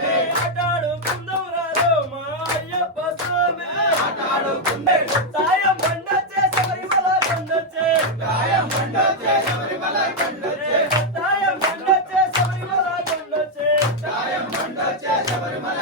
స్వామి ఆటాడుకుందాం రారో మా అయ్యప్ప స్వామి సాయం బండొచ్చే శబరిమల కొండొచ్చే సాయం బండొచ్చే శబరిమల కొండొచ్చే సాయం బండొచ్చే శబరిమల కొండొచ్చే సాయం బండొచ్చే శబరిమల